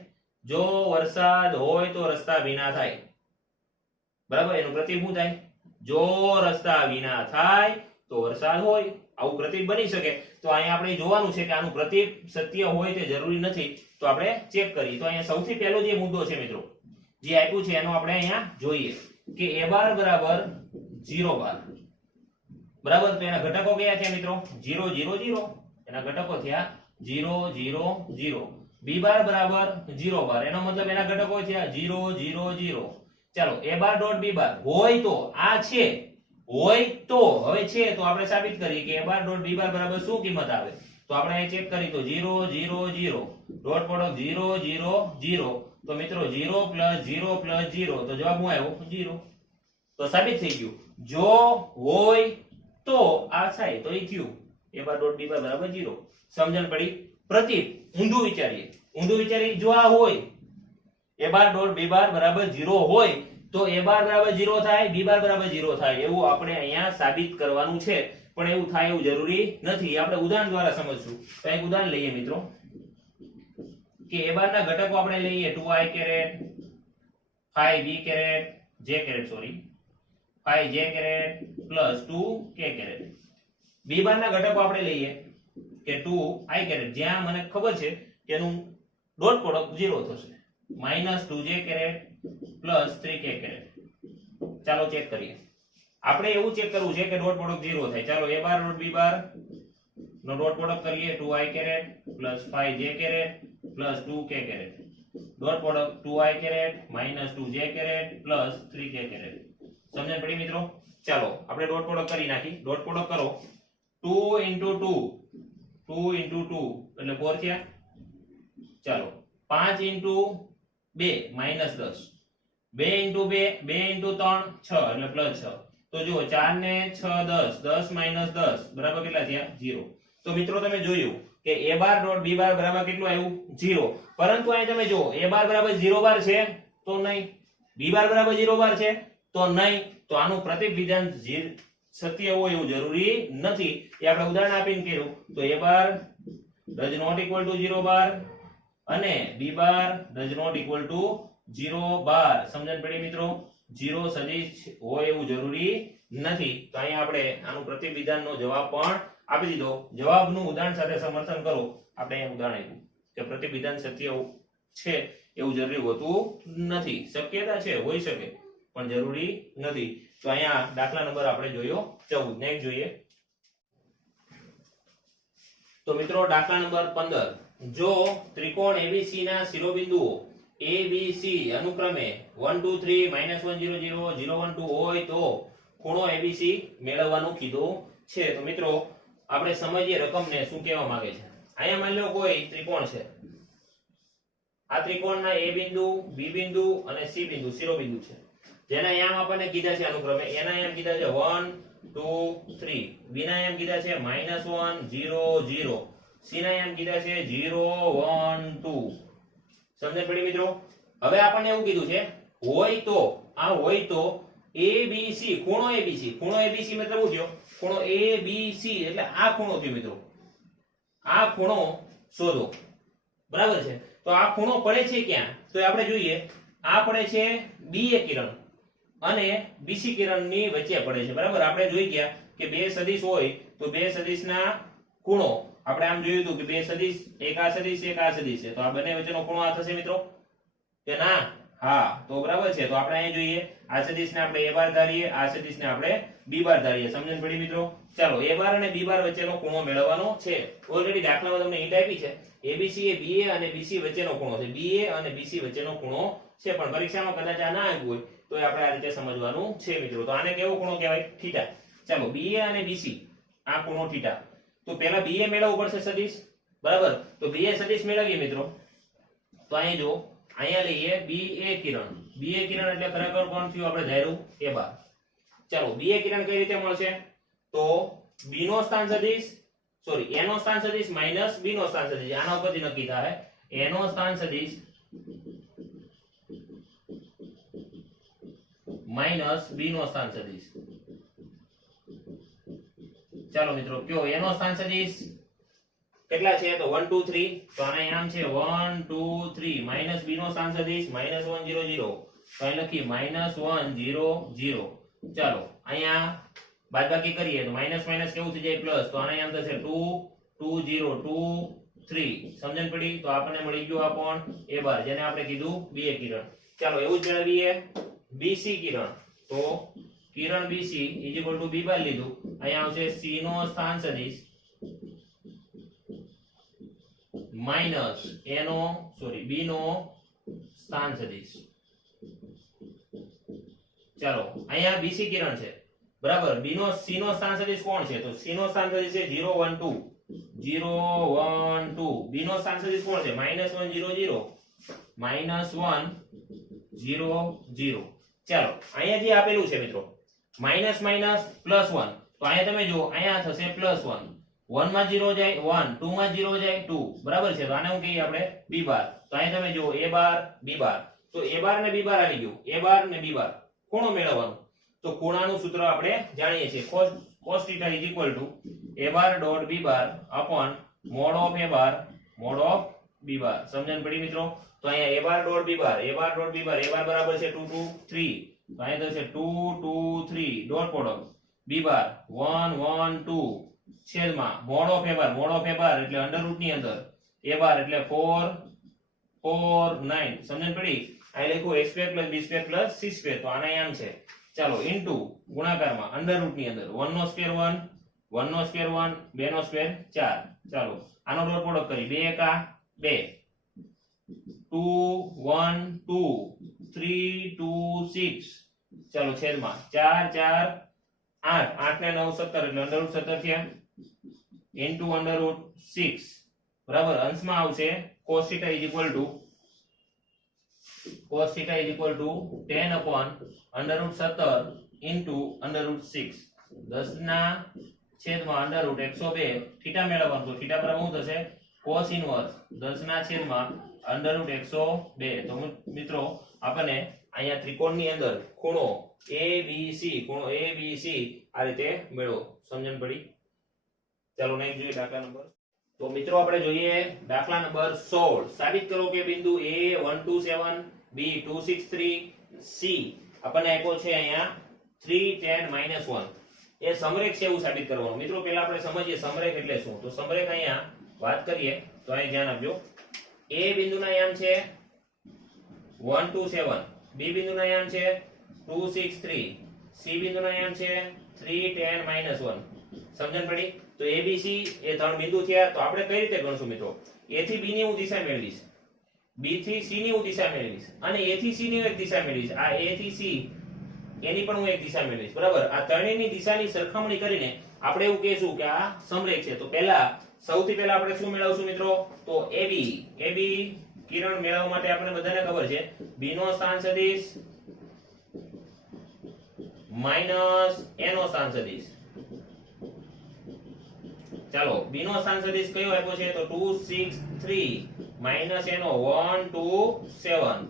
જો વરસાદ હોય તો રસ્તા વિના થાય બરાબર. એનું પ્રતીક શું થાય જો રસ્તા વિના થાય તો વરસાદ હોય આવું પ્રતીક બની શકે. તો અહીંયા આપણે જોવાનું છે કે આનું પ્રતીક સત્ય હોય તે જરૂરી નથી તો આપણે ચેક કરીએ. તો અહીંયા સૌથી પહેલો જે મુદ્દો છે મિત્રો જે આપ્યું છે એનો આપણે અહીંયા જોઈએ કે a બાર બરાબર 0 બાર બરાબર. તો એના ઘટકો કયા છે મિત્રો 0 0 0 એના ઘટકો થયા 0 0 0. b બાર બરાબર 0 બાર એનો મતલબ એના ઘટકો થયા 0 0 0. ચાલો a બાર ડોટ b બાર હોય તો આ છે હોય તો હવે છે તો આપણે સાબિત કરીએ કે a બાર ડોટ b બાર બરાબર શું કિંમત આવે તો આપણે અહીં ચેક કરી તો 0 0 0 ડોટ પ્રોડક્ટ 0 0 0 તો મિત્રો 0 + 0 + 0 તો જવાબ શું આવ્યો 0. તો સાબિત થઈ ગયું જો હોય તો આ થાય તો એ થયું a બાર ડોટ b બાર બરાબર 0. સમજણ પડી. પ્રતીક ઊંધું વિચારીએ જો આ હોય a બાર ડોટ b બાર બરાબર 0 હોય તો a બાર બરાબર 0 થાય b બાર બરાબર 0 થાય એવું આપણે અહીંયા સાબિત કરવાનું છે. પણ એવું થાય એવું જરૂરી નથી. આપણે ઉદાહરણ દ્વારા સમજશું. તો એક ઉદાહરણ લઈએ મિત્રો કે a બાર ના ઘટકો આપણે લઈએ 2i caret 5b caret j caret sorry 5j caret plus 2k caret. b bar ના ઘટકો આપણે લઈએ કે 2i કેરેટ જ્યાં મને ખબર છે કે એનું ડોટ પ્રોડક્ટ 0 થશે minus 2j caret plus 3k caret. ચાલો ચેક કરીએ. આપણે એવું ચેક કરવું છે કે ડોટ પ્રોડક્ટ 0 થાય. ચાલો a bar dot b bar નો ડોટ પ્રોડક્ટ કરીએ 2i caret plus 5j caret plus 2k caret. Dot product 2i caret minus 2j caret plus 3k caret. સમજણ પડી મિત્રો? ચાલો આપણે ડોટ પ્રોડક્ટ કરી નાખી. ડોટ પ્રોડક્ટ કરો 2 into 2 એટલે 4 થયા. ચાલો 5 into 2 minus 10 2 into 2 2 into 3 6 એટલે પ્લસ 6. તો જુઓ 4 ને 6 10 10 minus 10 બરાબર કેટલા થયા 0. તો મિત્રો તમે જોયું કે a બાર ડોટ b બાર બરાબર કેટલું આવ્યું 0. પરંતુ અહીં તમે જુઓ a બાર બરાબર 0 બાર છે તો નહીં, b બાર બરાબર 0 બાર છે તો નહીં. તો આનું પ્રતિવિધાન સત્ય હોય એવું જરૂરી નથી. એ આપણે ઉદાહરણ આપીને કર્યું. તો a bar does not equal to 0 બાર અને b bar does not equal to 0 બાર. સમજણ પડી મિત્રો? 0 સદિશ હોય એવું જરૂરી નથી. તો અહીંયા આપણે આનું પ્રતિવિધાનનો જવાબ પણ આપી દીધો. જવાબનું ઉદાહરણ સાથે સમર્થન કરો. આપણે અહીંયા ઉદાહરણ આપ્યું કે પ્રતિવિધાન સત્ય છે એવું જરૂરી હોતું નથી. શક્યતા છે, હોઈ શકે પણ જરૂરી નથી. તો અહીંયા દાખલા નંબર આપણે જોયો 14. નેક્સ્ટ જોઈએ. તો મિત્રો દાખલા નંબર 15. જો ત્રિકોણ ABC ના શિરોબિંદુઓ ABC અનુક્રમે 1 2 3 -1 0 0 0 1 2 હોય તો ખૂણો ABC મેળવવાનું કીધું છે. તો મિત્રો આપણે સમજીએ રકમને શું કહેવા માંગે છે. અહીંયા માની લો કોઈ ત્રિકોણ છે. આ ત્રિકોણના A બિંદુ, B બિંદુ અને C બિંદુ શિરોબિંદુ છે. જેના યામ આપણને કીધા છે અનુક્રમે. એના યામ કીધા છે 1 2 3, B ના યામ કીધા છે -1 0 0, C ના યામ કીધા છે 0 1 2. સમજણ પડી મિત્રો? હવે આપણને એવું કીધું છે હોય તો, આ હોય તો ABC ખૂણો ABC મતલબ શું થયો? ખૂણો ABC એટલે આ ખૂણો થયો મિત્રો. આ ખૂણો શોધો. બરાબર છે? તો આ ખૂણો પડે છે ક્યાં? તો આપણે જોઈએ આ પડે છે BA કિરણ અને BC કિરણની વચ્ચે પડે છે. બરાબર? આપણે જોઈ ગયા કે બે સદિશ હોય તો બે સદિશના ખૂણો આપણે આમ જોયું હતું કે બે સદિશ, એક આ સદિશ એક આ સદિશ છે. તો આ બંને વચ્ચેનો ખૂણો આ થશે મિત્રો કે ના? હા. તો બરાબર છે. તો આપણે અહીં જોઈએ આ સદિશને આપણે a બાર ધારીએ, આ સદિશને આપણે b બાર ધારીએ. સમજણ પડી મિત્રો? ચાલો a બાર અને b બાર વચ્ચેનો ખૂણો મેળવવાનો છે. ઓલરેડી દાખલામાં તમને હિન્ટ આપી છે. ABC એ BA અને BC વચ્ચેનો ખૂણો છે. BA અને BC વચ્ચેનો ખૂણો છે. પણ પરીક્ષામાં કદાચ આ ના આવ્યું હોય તો આપણે આ રીતે સમજવાનું છે મિત્રો. તો આને કેવો ખૂણો કહેવાય? થીટા. ચાલો BA અને BC આ ખૂણો થીટા. તો પહેલા BA મેળવવું પડશે સદિશ. બરાબર? તો BA સદિશ મેળવીએ મિત્રો. તો અહીં જો અહીંયા લઈએ BA કિરણ. BA કિરણ એટલે ખરેખર કોણ થયું? આપણે ધાર્યું a બાર. ચાલો BA કિરણ કઈ રીતે મળશે? તો B નો સ્થાન સદિશ સોરી A નો સ્થાન સદિશ માઈનસ B નો સ્થાન સદિશ. આના ઉપરથી નક્કી થાય A નો સ્થાન સદિશ માઈનસ B નો સ્થાન સદિશ. ચાલો મિત્રો કયો A નો સ્થાન સદિશ કેટલા છે? તો 1 2 3. તો આના નામ છે 1 2 3 માઈનસ B નો સ્થાન સદિશ -1 0 0. તો અહીં લખી -1 0 0. ચાલો અહીંયા બાદબાકી કરીએ તો માઈનસ માઈનસ કેવું થઈ જાય? પ્લસ. તો આના નામ થશે 2 2 0 2 3. સમજણ પડી? તો આપણને મળી ગયું આ કોણ? a બાર, જેને આપણે કીધું BA કિરણ. ચાલો એવું જ મેળવીએ BC કિરણ. તો કિરણ BC = b બાર લીધું. અહીંયા આવશે C નો સ્થાન સદિશ માઈનસ B નો સ્થાન સદિશ. ચાલો અહીંયા BC કિરણ છે. બરાબર? C નો સ્થાન સદિશ કોણ છે? તો C નો સ્થાન સદિશ છે 0 1 2 0 1 2. B નો સ્થાન સદિશ કોણ છે? -1 0 0 -1 0 0. ચાલો અહીંયા જે આપેલું છે મિત્રો માઈનસ માઈનસ પ્લસ 1. તો અહીંયા તમે જો અહીંયા થશે +1. 1 માં 0 જાય 1, 2 માં 0 જાય 2. બરાબર છે? તો આને હું કહીએ આપણે b બાર. તો અહીંયા તમે જો a બાર b બાર. તો a બાર ને b બાર આવી ગયું. a બાર ને b બાર ખૂણો મેળવવાનો. તો ખૂણાનું સૂત્ર આપણે જાણીએ છીએ. cos theta is equal to a bar dot b bar upon mod of a bar mod of b bar. સમજણ પડી મિત્રો? તો અહીંયા a bar dot b bar a bar બરાબર છે 2 2 3, તો અહીંયા થશે 2 2 3 ડોટ પ્રોડક્ટ b bar 1 1 2 છેદમાં mod of a bar એટલે અંડર રૂટ ની અંદર a bar એટલે 4 4 9. સમજણ પડી? અહીં લખ્યું a square plus b square plus c square, તો આના આમ છે. ચાલો ઇન્ટુ ગુણાકારમાં અંડર રૂટ ની અંદર 1 નો સ્ક્વેર 1 1 નો સ્ક્વેર 1 2 નો સ્ક્વેર 4. ચાલો આનો ડોટ પ્રોડક્ટ કરી 2 એકા 2 2 1 2 3 2 6. ચાલો છેદમાં 4 4 8 8 ને 9 17 એટલે અંડર રૂટ 17 થયા ઇન્ટુ અંડર રૂટ 6 બરાબર. અંશમાં આવશે cos theta is equal to 10 upon under root 17 into under root 6. 10 ના છેદમાં under root 102 થીટા મેળવવાનું, તો થીટા બરાબર શું થશે? cos inverse 10 ના છેદમાં under root 102. તો મિત્રો આપણને અહીંયા ત્રિકોણની અંદર ખૂણો ABC આ રીતે મેળવો. સમજણ પડી? ચાલો નેક્સ્ટ જોઈએ દાખલા નંબર. તો મિત્રો આપણે જોઈએ દાખલા નંબર 16. સાબિત કરો કે બિંદુ A 127 B 263 C આપણને આપ્યો છે અહીંયા 3 10 -1 એ સમરેખ છે એવું સાબિત કરવાનું. મિત્રો પહેલા આપણે સમજીએ સમરેખ એટલે શું. તો સમરેખ અહીંયા વાત કરીએ તો અહીં ધ્યાન આપજો. A બિંદુના યામ છે 127, B બિંદુના યામ છે 263, C બિંદુના યામ છે 3 10 -1. સમજણ પડી? તો ABC એ ત્રણ બિંદુ થયા. તો આપણે કઈ રીતે ગણશું મિત્રો? A થી B ની હું દિશા મેળવીશ, B થી C ની હું દિશા મેળવીશ અને A થી C ની એક દિશા મેળવીશ. આ A થી C એની પણ હું એક દિશા મેળવીશ. બરાબર? આ ત્રણેયની દિશાની સરખામણી કરીને આપણે એવું કહીશું કે આ સમરેખ છે. તો સૌથી પહેલા આપણે શું મેળવશું મિત્રો? તો AB કિરણ મેળવવા માટે આપણે બધાને ખબર છે B નો સ્થાન સદિશ માઈનસ A નો સ્થાન સદિશ. ચાલો B નો સ્થાન સદિશ કયો આપ્યો છે? તો 263 માઈનસ A નો 127.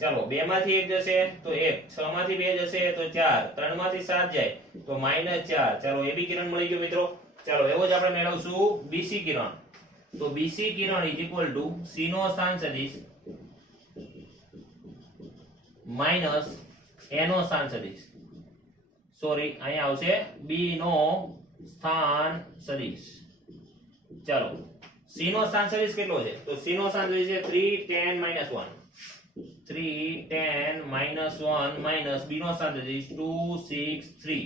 ચાલો 2 માંથી 1 જશે તો 1, 6 માંથી 2 જશે તો 4, 3 માંથી 7 જાય તો -4. ચાલો AB કિરણ મળી ગયો મિત્રો. ચાલો એવો જ આપણે મેળવશું BC કિરણ. તો BC Kiran is equal two C નો સ્થાન સદિશ માઈનસ A નો સ્થાન સદિશ. સોરી, અહીંયા આવશે B નો સ્થાન સદિશ. ચાલો C નો સ્થાન સદિશ કેટલો છે? તો C નો સ્થાન સદિશ છે 3 10 -1. 3 10 -1 માઈનસ B નો સ્થાન સદિશ 263.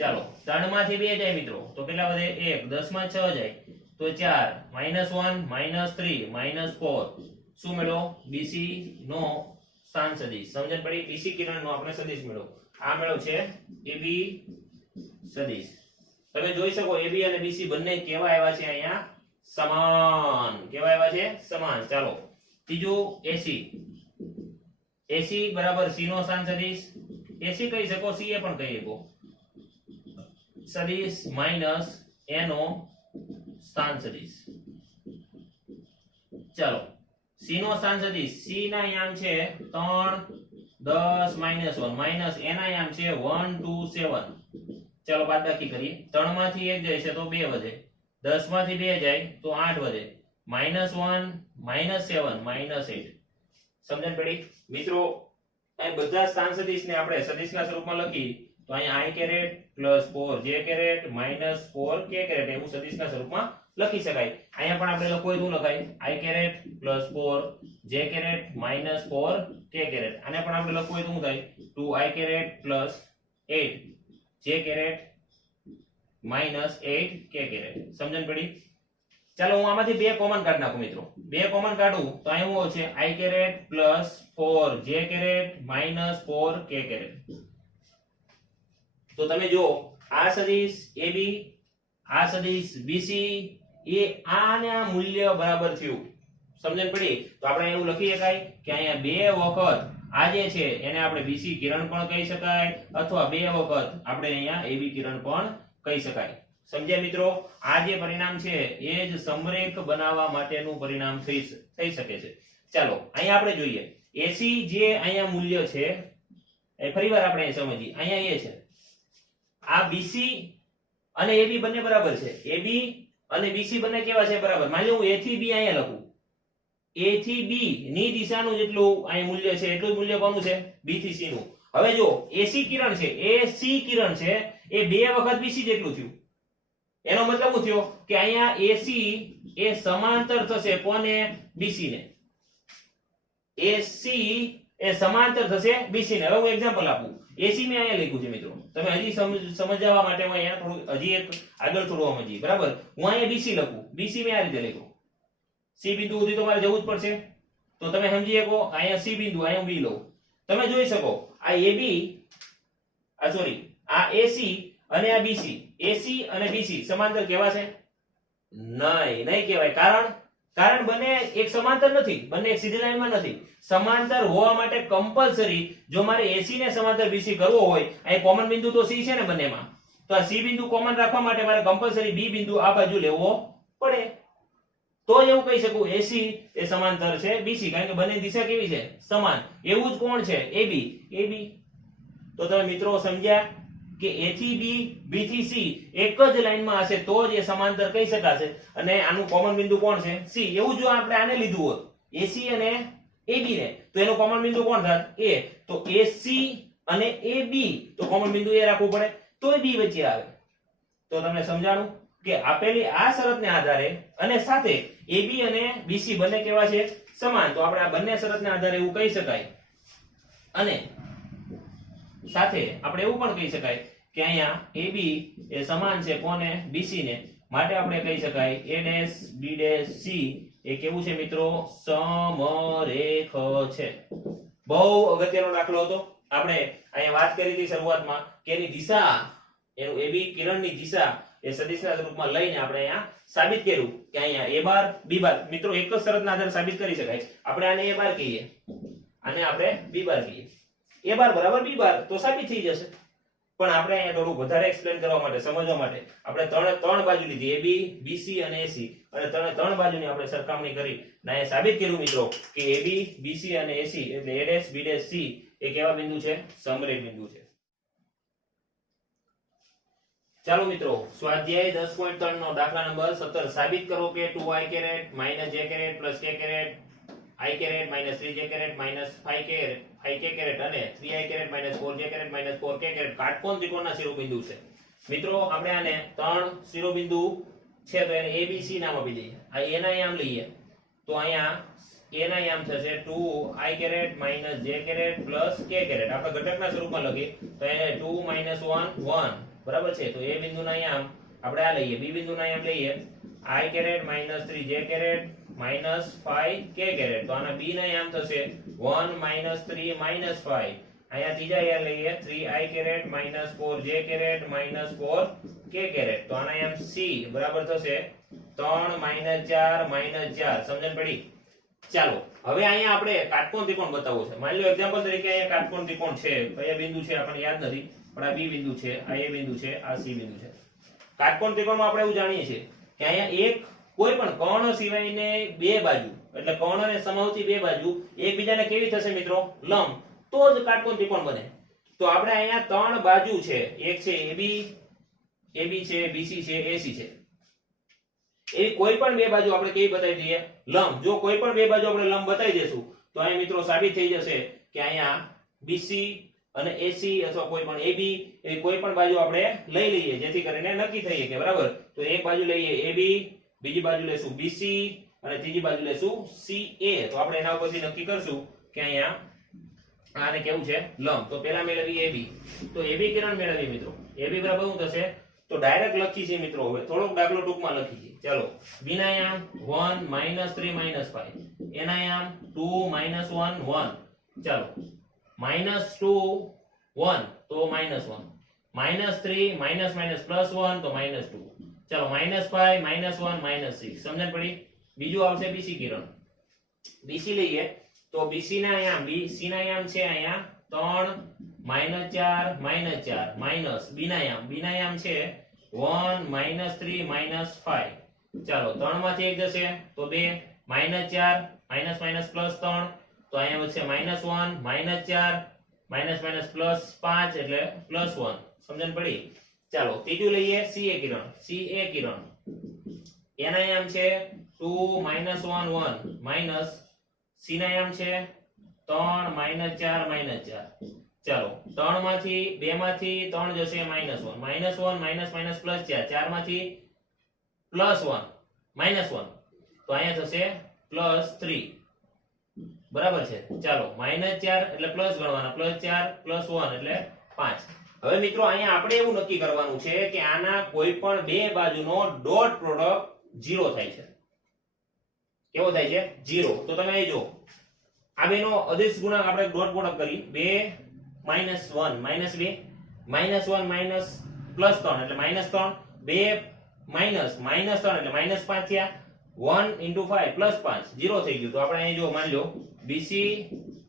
ચાલો 3 માંથી 2 જાય મિત્રો તો કેટલા વધે? 1. 10 માં 6 જાય તો 4, -1 -3 -4. શું મેળવો? BC નો સ્થાન સદિશ. સમજણ પડી? BC કિરણનો આપણે સદિશ મેળવો. આ મેળવ છે AB સદિશ. તમે જોઈ શકો AB અને BC બંને કેવા આવ્યા છે? અહીંયા સમાન. કેવા આવ્યા છે? સમાન. ચાલો ત્રીજું AC બરાબર C નો સ્થાન સદિશ. AC કહી શકો, C એ પણ કહી શકો. સદિશ માઈનસ A નો સ્થાન સદિશ. ચાલો C નો સ્થાન સદિશ. C ના યામ છે 3 10 -1 માઈનસ A ના યામ છે 1 2 7. ચાલો બાદબાકી કરીએ. 3 માંથી 1 જાય છે તો 2 વધે, 10 માંથી 2 જાય તો 8 વધે, -1 -7 -8. સમજણ પડી મિત્રો? અહીં બધા સ્થાન સદિશને આપણે સદિશના સ્વરૂપમાં લખી તો અહીંયા i caret plus 4j caret minus 4k caret એવું સદિશના સ્વરૂપમાં લખી શકાય. અહીંયા પણ આપણે લખવું હોય તો લખાય i caret plus 4j caret minus 4k caret. આને પણ આપણે લખવું હોય તો શું થાય? 2i caret plus 8j caret minus 8k caret. સમજણ પડી? ચાલો હું આમાંથી 2 કોમન કાઢી નાખું મિત્રો. 2 કોમન કાઢું તો અહીં શું છે? i caret plus 4j caret minus 4k caret. તો તમે જો આ સદિશ AB આ સદિશ BC એ આને આ મૂલ્ય બરાબર થયું. સમજણ પડી? તો આપણે એવું લખી શકાય કે અહીંયા 2 વખત આ જે છે એને આપણે BC કિરણ પણ કહી શકાય અથવા 2 વખત આપણે અહીંયા AB કિરણ પણ કહી શકાય. સમજ્યા મિત્રો? આ જે પરિણામ છે એ જ સમરેખ બનાવવા માટેનું પરિણામ થઈ શકે છે. ચાલો અહીંયા આપણે જોઈએ AC જે અહીંયા મૂલ્ય છે એ ફરીવાર આપણે સમજીએ. અહીંયા એ છે આ BC અને AB બંને બરાબર છે. AB અને BC બંને કેવા છે? બરાબર. માની લો હું A થી B અહીંયા લખું. A થી B ની દિશાનું જેટલું અહીં મૂલ્ય છે એટલું જ મૂલ્ય કોનું છે? B થી C નું. હવે જો AC કિરણ છે, AC કિરણ છે એ 2 વખત BC જેટલું થયું. એનો મતલબ શું થયો કે અહીંયા AC એ સમાંતર થશે કોને? BC ને. AC એ સમાંતર થશે BC ને. હવે હું એક્ઝામ્પલ આપું. AC મેં અહીંયા લખ્યું છે મિત્રો. તમે હજી સમજવા માટે હું અહીંયા થોડું હજી એક આગળ થોડું સમજીએ. બરાબર. હું અહીંયા BC લખું. BC મેં આ રીતે લખ્યું. C બિંદુ સુધી તમારે જવું જ પડશે. તો તમે સમજી શકો અહીંયા C બિંદુ, અહીંયા હું B લઉં. તમે જોઈ શકો આ AB આ AC અને આ BC, AC અને BC સમાંતર કેવા છે? નહીં કહેવાય. કારણ બંને એક સમાંતર નથી, બંને એક સીધી લાઈનમાં નથી. સમાંતર હોવા માટે કમ્પલસરી જો મારે AC ને સમાંતર BC કરવો હોય, અહીં કોમન બિંદુ તો C છે ને બંનેમાં, તો આ C બિંદુ કોમન રાખવા માટે મારે કમ્પલસરી B બિંદુ આ બાજુ લેવો પડે. તો જ એવું કહી શકું AC એ સમાંતર છે BC, કારણ કે બંને દિશા કેવી છે? સમાન. એવું જ કોણ છે? AB. તો તમે મિત્રો સમજ્યા કે A થી B, B થી C એક જ લાઈનમાં હશે તો જ એ સમાંતર કહી શકાશે. અને આનું કોમન બિંદુ કોણ છે? C. એવું જો આપણે આને લીધું હોત AC અને AB ને, તો એનું કોમન બિંદુ કોણ થાત? A. તો AC અને AB તો કોમન બિંદુ એ રાખવું પડે તોય B વચ્ચે આવે. તો તમને સમજાણું કે આપેલી આ શરતને આધારે અને સાથે AB અને BC બંને કેવા છે? સમાન. તો આપણે આ બંને શરતને આધારે એવું કહી શકાય. અને સાથે આપણે એવું પણ કહી શકાય કે અહીંયા AB એ સમાન છે કોને? BC ને. માટે આપણે કહી શકાય A', B', C એ કેવું છે મિત્રો? સમરેખ છે. બહુ અગત્યનો દાખલો હતો. આપણે અહીંયા વાત કરી હતી શરૂઆતમાં કે એની દિશા, એનું AB કિરણની દિશા એ સદિશના રૂપમાં લઈને આપણે અહીંયા સાબિત કર્યું કે અહીંયા A બાર B બાર. મિત્રો એક જ શરતના આધારે સાબિત કરી શકાય. આપણે આને A બાર કહીએ, આને આપણે B બાર કહીએ. A બાર બરાબર B બાર તો સાબિત થઈ જશે. પણ આપણે અહીંયા થોડું વધારે એક્સપ્લેન કરવા માટે, સમજવા માટે આપણે ત્રણ બાજુ લીધી, AB, BC અને AC, અને ત્રણ બાજુની આપણે સરખામણી કરી અને અહીંયા સાબિત કર્યું મિત્રો કે AB, BC અને AC એટલે A', B', C એ કેવા બિંદુ છે? સમરેખ બિંદુ છે. ચાલો મિત્રો, સ્વાધ્યાય 10.3 નો દાખલા નંબર 17 સાબિત કરો કે 2i - j k k i - 3j - 5k અને 3i - 4j - 4k કાટકોણ ત્રિકોણના શિરોબિંદુ છે. મિત્રો આપણે આને ત્રણ શિરોબિંદુ છે તો એને ABC નામ આપી દઈએ. આ A ના યામ લઈએ તો અહીંયા A ના યામ થશે 2i - j k આપણે ઘટકના સ્વરૂપમાં લખીએ તો એને 2 - 1 1 બરાબર છે. તો A બિંદુના યામ આપણે આ લઈએ, B બિંદુના યામ લઈએ i - 3j - 5k. તો આના B ના યામ થશે 1 - 3 - 5. અહીંયા ત્રીજા યામ લઈએ 3i - 4j - 4k. તો આના યામ C બરાબર થશે 3 - 4 - 4. સમજણ પડી? ચાલો હવે અહીંયા આપણે કાટકોણ ત્રિકોણ બતાવવો છે. માની લો એક્ઝામ્પલ તરીકે અહીંયા કાટકોણ ત્રિકોણ છે, કયા બિંદુ છે આપણને યાદ નથી, પણ આ B બિંદુ છે, આ A બિંદુ છે, આ C બિંદુ છે. કાટકોણ ત્રિકોણમાં આપણે એવું જાણીએ છીએ કે અહીંયા એક કોઈ પણ કર્ણ સિવાયને બે બાજુ, એટલે કર્ણને સમાવતી બે બાજુ એકબીજાને કેવી થશે મિત્રો? લંબ. તો જ કાટકોણ ત્રિકોણ બને. તો આપણે અહીંયા ત્રણ બાજુ છે, એક છે AB છે, BC છે, AC છે. એવી કોઈ પણ બે બાજુ આપણે કેવી બતાવી દઈએ? લંબ. જો કોઈ પણ બે બાજુ આપણે લંબ બતાવી દેશું તો અહીંયા મિત્રો સાબિત થઈ જશે કે અહીંયા BC અને AC અથવા કોઈ પણ AB એવી કોઈ પણ બાજુ આપણે લઈ લઈએ જેથી કરીને નક્કી થઈ શકે. બરાબર? તો એક બાજુ લઈએ AB, બીજી બાજુ લેશું BC અને ત્રીજી બાજુ લેશું CA. તો આપણે એના ઉપરથી નક્કી કરશું કે અહીંયા આને કેવું છે? લંબ. તો પહેલા મેળવીએ AB. તો AB કિરણ મેળવીએ મિત્રો. AB બરાબર શું થશે? તો ડાયરેક્ટ લખી છે મિત્રો. હવે થોડોક દાખલો ટૂંકમાં લખી છે. ચાલો. B ના યામ 1 - 3 - 5. A ના યામ 2 - 1 1. ચાલો. -2 1 તો -1, -3 - +1 તો -2. ચાલો -5 -1 -6. સમજણ પડી? બીજું આવશે BC કિરણ. BC લઈએ તો BC ના યામ છે અહીંયા 3 - 4 - 4 માઈનસ B ના યામ છે 1 - 3 - 5. ચાલો 3 માંથી 1 જશે તો 2 -4 +3 તો અહીંયા વચ્ચે -1 -4 +5 એટલે +1. સમજણ પડી? ચાલો ત્રીજું લઈએ CA કિરણ. CA કિરણ એના આયામ છે 2 -1 1 માઈનસ C ના આયામ છે 3 -4 -4. ચાલો 3 માંથી 2 માંથી 3 જશે -1 -1 માઈનસ માઈનસ પ્લસ 4 4 માંથી +1 -1 તો અહીંયા થશે +3 બરાબર છે. ચાલો -4 એટલે પ્લસ ગણવાના +4 +1 એટલે 5. હવે મિત્રો અહીંયા આપણે એવું નક્કી કરવાનું છે કે આના કોઈ પણ બે બાજુનો ડોટ પ્રોડક્ટ 0 થાય છે. કેવો થાય છે? 0. તો તમે અહીં જો આ બેનો અદિશ ગુણાંક આપણે ડોટ પ્રોડક્ટ કરી 2 -1 -2 -1 માઈનસ +3 એટલે -3 2 માઈનસ -3 એટલે -5 થયા 1 * 5 +5 0 થઈ ગયું. તો આપણે અહીં જો માની લો BC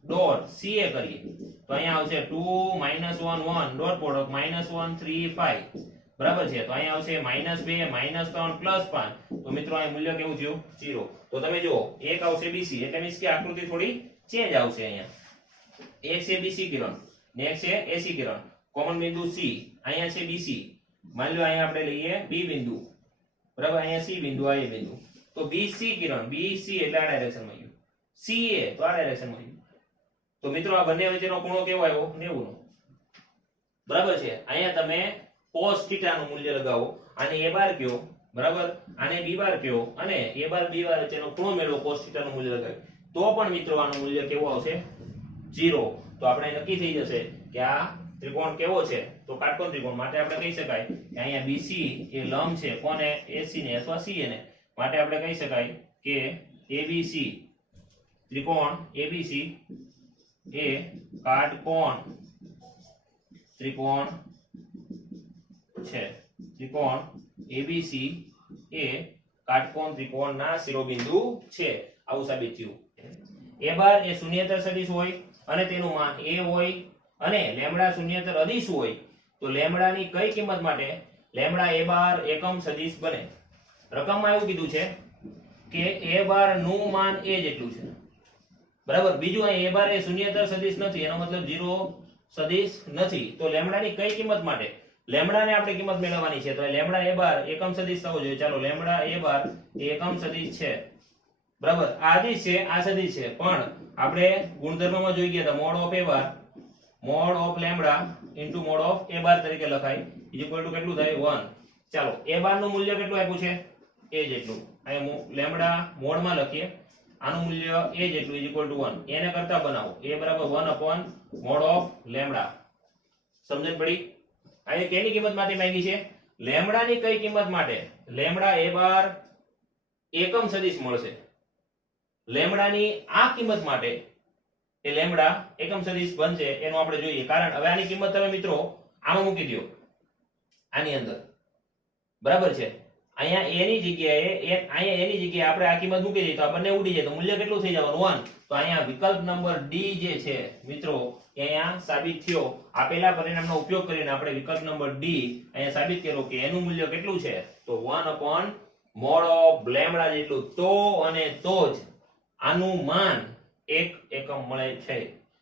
ડોટ CA કરીએ તો અહીંયા આવશે 2 -1 1 ડોટ પ્રોડક્ટ -1 3 5 બરાબર છે. તો અહીંયા આવશે -2 -3 +5. તો મિત્રો આ મૂલ્ય કેવું થયું? 0. તો તમે જુઓ એક આવશે BC એટલે મીન્સ કે આકૃતિ થોડી ચેન્જ આવશે. અહીંયા એક છે BC કિરણ ને એક છે AC કિરણ. કોમન બિંદુ C અહીંયા છે BC. માની લો અહીંયા આપણે લઈએ B બિંદુ બરાબર, અહીંયા C બિંદુ આ A બિંદુ. તો BC કિરણ BC એટલે આ ડાયરેક્શનમાં ગયું, CA તો આ ડાયરેક્શનમાં ગયું. તો મિત્રો આ બંને વચ્ચેનો ખૂણો કેવો આવ્યો? 90 નો બરાબર છે. અહીંયા તમે cos θ નું મૂલ્ય લગાવો, આને A બાર કયો બરાબર, આને B બાર કયો અને A બાર B બાર વચ્ચેનો ખૂણો મેળવો, cos θ નું મૂલ્ય લગાવી તો પણ મિત્રો આનું મૂલ્ય કેવું આવશે? 0. તો આપણે નક્કી થઈ જશે કે આ ત્રિકોણ કેવો છે? તો કાટકોણ ત્રિકોણ. માટે આપણે કહી શકાય કે અહીંયા BC એ લંબ છે કોને? AC ને અથવા CA ને. માટે આપણે કહી શકાય કે ABC ત્રિકોણ ABC એ કાટકોણ ત્રિકોણ છે. ત્રિકોણ ABC એ કાટકોણ ત્રિકોણના શિરોબિંદુ છે. આવું સાબિત થયું. A બાર એ શૂન્યેતર સદિશ હોય અને તેનું માન a હોય અને લેમ્બડા શૂન્યેતર અદિશ હોય તો લેમ્બડા ની કઈ કિંમત માટે લેમ્બડા a બાર એકમ સદિશ બને? રકમમાં એવું કીધું છે કે a બાર નું માન a જેટલું છે બરાબર. બીજું અહીં a બાર એ શૂન્યેતર સદિશ નથી, એનો મતલબ 0 સદિશ નથી. તો લેમ્બડા ની કઈ કિંમત માટે? લેમ્બડા ને આપણે કિંમત મેળવવાની છે. તો લેમ્બડા a બાર એકમ સદિશ થવો જોઈએ. ચાલો લેમ્બડા a બાર એ એકમ સદિશ છે બરાબર. આ અદિશ છે, આ સદિશ છે, પણ આપણે ગુણધર્મમાં જોઈ ગયા હતા mode of a bar mode of lambda into mode of a બાર તરીકે લખાય ઇક્વલ ટુ કેટલું થાય? 1. ચાલો a બાર નું મૂલ્ય કેટલું આપ્યું છે? a જેટલું. અહીંયા લેમ્બડા મોડમાં લખીએ, આનું મૂલ્ય a જેટલું ઇક્વલ ટુ 1. એને કરતા બનાવો a બરાબર 1 અપોન મોડ ઓફ લેમ્બડા. સમજણ પડી? આ કેની કિંમત માટે માંગી છે? લેમ્બડા ની કઈ કિંમત માટે? લેમ્બડા a બાર એકમ સદિશ મળશે. લેમ્બડા ની આ કિંમત માટે એ લેમ્બડા એકમ સદિશ બનશે એનું આપણે જોઈએ. કારણ હવે આની કિંમત તમે મિત્રો આમાં મૂકી દો, આની અંદર બરાબર છે. અહીંયા a ની જગ્યાએ અહીંયા a ની જગ્યાએ આપણે આ કિંમત મૂકી દઈએ તો આ બંને ઉડી જાય તો મૂલ્ય કેટલું થઈ જવાનું? 1. તો અહીંયા વિકલ્પ નંબર D જે છે મિત્રો એ અહીંયા સાબિત થયો. આપેલા પરિણામનો ઉપયોગ કરીને આપણે વિકલ્પ નંબર D અહીંયા સાબિત કર્યો કે એનું મૂલ્ય કેટલું છે? તો 1 અપોન મોડ ઓફ લેમ્બડા જેટલું. તો અને તો જ આનું માન 1 એકમ મળે છે.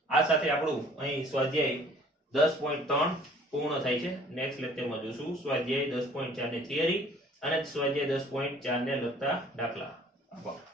આ સાથે આપણું અહીં સ્વાધ્યાય 10.3 પૂર્ણ થાય છે. નેક્સ્ટ લેક્ચરમાં જોશું સ્વાધ્યાય 10.4 ની થિયરી અને સ્વાધ્યાય 10.4 ને લગતા દાખલા. આભાર.